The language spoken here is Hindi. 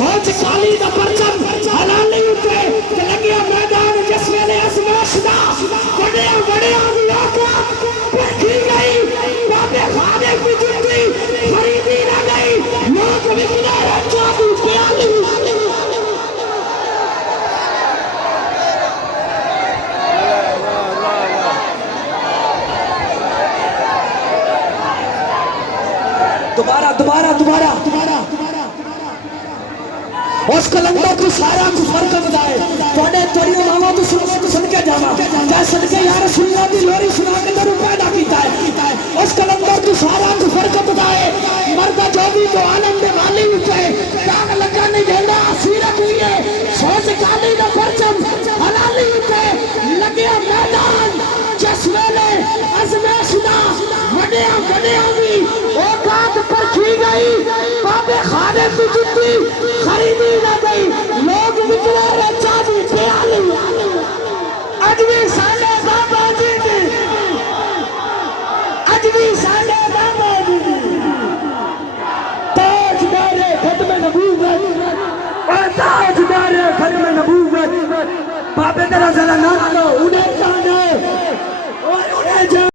सोच काली दा परचम हलाली उते ते लगे मैदान जिस वेले असमाश दा बड़े बड़े लोका बैठी गई बाबे खाने की जुटी खरीदी ना गई लोग विकना राजा दी प्याली दोबारा दोबारा दोबारा उस कलंदर को सारा कुछ फर्क बताए थोड़े थोड़ी मामा तो सुन के जाना जै सदके यार सुनना दी लोरी सुना के दरू पैदा कीता है उस कलंदर को सारा कुछ फर्क बताए मर्दा जो भी जो आलम दे वाली उठे दाग लगा नहीं देना सीरत हुई है सोच काली दा परचम हलाली उठे लगे मैदान जिस वेले अजमेश दा वडिया वडिया भी औकात पर की गई बाबे खाने की जुटी खरीदी ना गई लोग निकले रचा दी प्याली अजवी साले बाबा जी दी अजवी साले बाबा जी दी ताजदारे खत्म नबूवत और ताजदारे खत्म नबूवत बाबे तेरा जला ना लो उन्हें जाने